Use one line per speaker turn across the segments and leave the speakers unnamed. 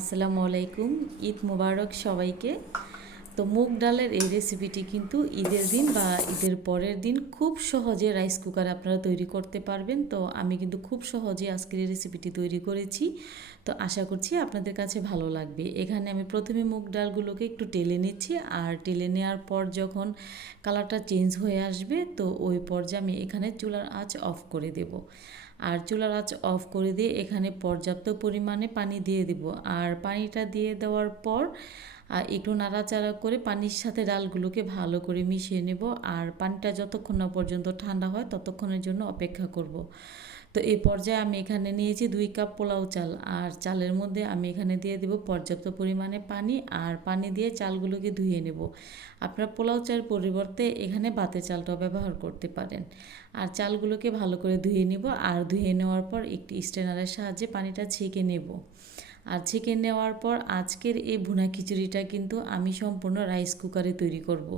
আসসালামু আলাইকুম ঈদ মুবারক সবাইকে। তো মুগ ডালের এই রেসিপিটি কিন্তু ঈদের দিন বা ঈদের পরের দিন খুব সহজে রাইস কুকারে আপনারা তৈরি করতে পারবেন। তো আমি কিন্তু খুব সহজে আজকের এই রেসিপিটি তৈরি করেছি। তো আশা করছি আপনাদের কাছে ভালো লাগবে। এখানে আমি প্রথমে মুগ ডালগুলোকে একটু টেলে নিচ্ছি আর টেলে নেওয়ার পর যখন কালারটা চেঞ্জ হয়ে আসবে, তো ওই পর্যায়ে আমি এখানে চুলার আঁচ অফ করে দেব। আর চুলার আঁচ অফ করে দিয়ে এখানে পর্যাপ্ত পরিমাণে পানি দিয়ে দিব। আর পানিটা দিয়ে দেওয়ার পর আর একটু নাড়াচাড়া করে পানির সাথে ডালগুলোকে ভালো করে মিশিয়ে নেব। আর পানিটা যতক্ষণ না পর্যন্ত ঠান্ডা হয়, ততক্ষণের জন্য অপেক্ষা করব। তো এই পর্যায়ে আমি এখানে নিয়েছি দুই কাপ পোলাও চাল। আর চালের মধ্যে আমি এখানে দিয়ে দেব পর্যাপ্ত পরিমাণে পানি। আর পানি দিয়ে চালগুলোকে ধুয়ে নেব। আপনারা পোলাও চাল পরিবর্তে এখানে বাতে চালটাও ব্যবহার করতে পারেন। আর চালগুলোকে ভালো করে ধুয়ে নেব। আর ধুয়ে নেওয়ার পর একটি স্ট্রেনারের সাহায্যে পানিটা ছেঁকে নেব। আর ছেঁকে নেওয়ার পর আজকের এই ভুনা খিচুড়িটা কিন্তু আমি সম্পূর্ণ রাইস কুকারে তৈরি করব।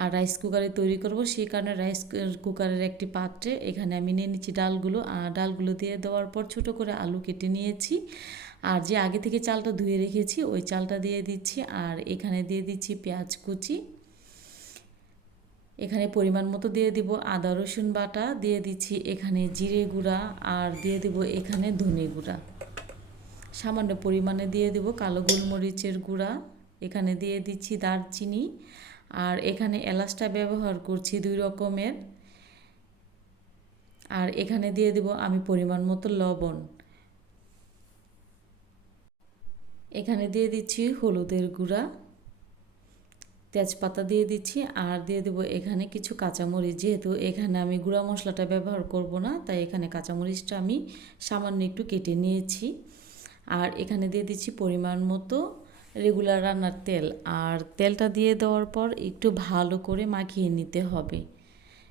আর রাইস কুকারে তৈরি করব, সেই কারণে রাইস কুকারের একটি পাত্রে এখানে আমি নিয়ে নিচ্ছি ডালগুলো। আর ডালগুলো দিয়ে দেওয়ার পর ছোট করে আলু কেটে নিয়েছি। আর যে আগে থেকে চালটা ধুয়ে রেখেছি, ওই চালটা দিয়ে দিচ্ছি। আর এখানে দিয়ে দিচ্ছি পেঁয়াজ কুচি। এখানে পরিমাণ মতো দিয়ে দিব আদা রসুন বাটা, দিয়ে দিচ্ছি এখানে জিরে গুঁড়া, আর দিয়ে দিব এখানে ধনে গুঁড়া। সামান্য পরিমাণে দিয়ে দেব। কালো গোলমরিচের গুঁড়া, এখানে দিয়ে দিচ্ছি দারচিনি। আর এখানে এলাচটা ব্যবহার করছি দুই রকমের। আর এখানে দিয়ে দেব আমি পরিমাণ মতো লবণ। এখানে দিয়ে দিচ্ছি হলুদের গুঁড়া। তেজপাতা দিয়ে দিচ্ছি। আর দিয়ে দেবো এখানে কিছু কাঁচামরিচ। যেহেতু এখানে আমি গুঁড়া মশলাটা ব্যবহার করব না, তাই এখানে কাঁচামরিচটা আমি সামান্য একটু কেটে নিয়েছি। আর এখানে দিয়ে দিচ্ছি পরিমাণ মতো রেগুলার রান্নার তেল। আর তেলটা দিয়ে দেওয়ার পর একটু ভালো করে মাখিয়ে নিতে হবে।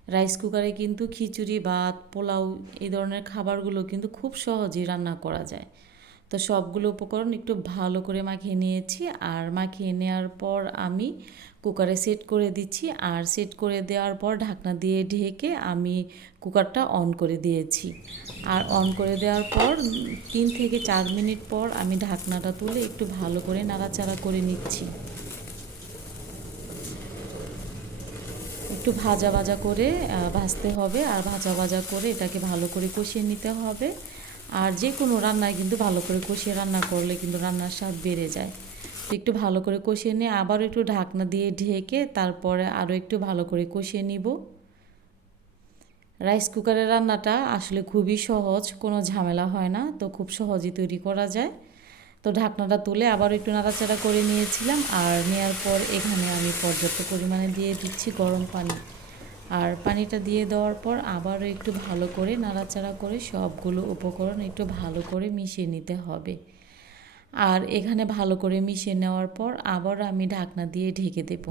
রাইস কুকারে কিন্তু খিচুড়ি, ভাত, পোলাও এই ধরনের খাবারগুলো কিন্তু খুব সহজেই রান্না করা যায়। তো সবগুলো উপকরণ একটু ভালো করে মাখিয়ে নিয়েছি। আর মাখিয়ে নেওয়ার পর আমি কুকারে সেট করে দিচ্ছি। আর সেট করে দেওয়ার পর ঢাকনা দিয়ে ঢেকে আমি কুকারটা অন করে দিয়েছি। আর অন করে দেওয়ার পর তিন থেকে চার মিনিট পর আমি ঢাকনাটা তুলে একটু ভালো করে নাড়াচাড়া করে নিচ্ছি। একটু ভাজা ভাজা করে ভাজতে হবে। আর ভাজা ভাজা করে এটাকে ভালো করে কষিয়ে নিতে হবে। আর যে কোনো রান্নায় কিন্তু ভালো করে কষিয়ে রান্না করলে কিন্তু রান্নার স্বাদ বেড়ে যায়। তো একটু ভালো করে কষিয়ে নিয়ে আবারও একটু ঢাকনা দিয়ে ঢেকে তারপরে আরও একটু ভালো করে কষিয়ে নিব। রাইস কুকারের রান্নাটা আসলে খুবই সহজ, কোনো ঝামেলা হয় না, তো খুব সহজেই তৈরি করা যায়। তো ঢাকনাটা তুলে আবার একটু নাড়াচাড়া করে নিয়েছিলাম আর নেওয়ার পর এখানে আমি পর্যাপ্ত পরিমাণে দিয়ে দিচ্ছি গরম পানি। আর পানিটা দিয়ে দেওয়ার পর আবারও একটু ভালো করে নাড়াচাড়া করে সবগুলো উপকরণ একটু ভালো করে মিশিয়ে নিতে হবে। আর এখানে ভালো করে মিশিয়ে নেওয়ার পর আবার আমি ঢাকনা দিয়ে ঢেকে দেব।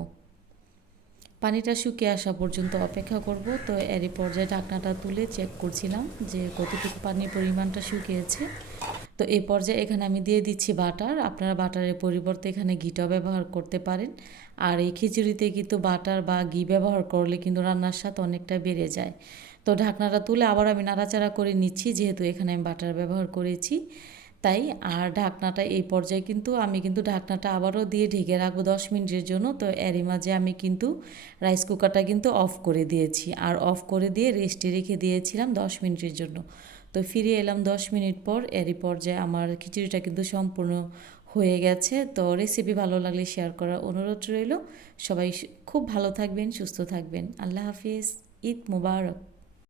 পানিটা শুকিয়ে আসা পর্যন্ত অপেক্ষা করব। তো এরই পর্যায়ে ঢাকনাটা তুলে চেক করছিলাম যে কতটুকু পানির পরিমাণটা শুকিয়েছে। তো এই পর্যায়ে এখানে আমি দিয়ে দিচ্ছি বাটার। আপনারা বাটারের পরিবর্তে এখানে ঘিটাও ব্যবহার করতে পারেন। আর এই খিচুড়িতে কিন্তু বাটার বা ঘি ব্যবহার করলে কিন্তু রান্নার স্বাদ অনেকটা বেড়ে যায়। তো ঢাকনাটা তুলে আবার আমি নাড়াচাড়া করে নিচ্ছি, যেহেতু এখানে আমি বাটার ব্যবহার করেছি। তাই আর ঢাকনাটা এই পর্যায়ে কিন্তু আমি কিন্তু ঢাকনাটা আবারও দিয়ে ঢেকে রাখব দশ মিনিটের জন্য। তো এরই মাঝে আমি কিন্তু রাইস কুকারটা কিন্তু অফ করে দিয়েছি। আর অফ করে দিয়ে রেস্টে রেখে দিয়েছিলাম দশ মিনিটের জন্য। তো ফিরে এলাম দশ মিনিট পর। এরই পর্যায়ে আমার খিচুড়িটা কিন্তু সম্পূর্ণ হয়ে গেছে। তো রেসিপি ভালো লাগলে শেয়ার করার অনুরোধ রইল। সবাই খুব ভালো থাকবেন, সুস্থ থাকবেন। আল্লাহ হাফিজ। ঈদ মুবারক।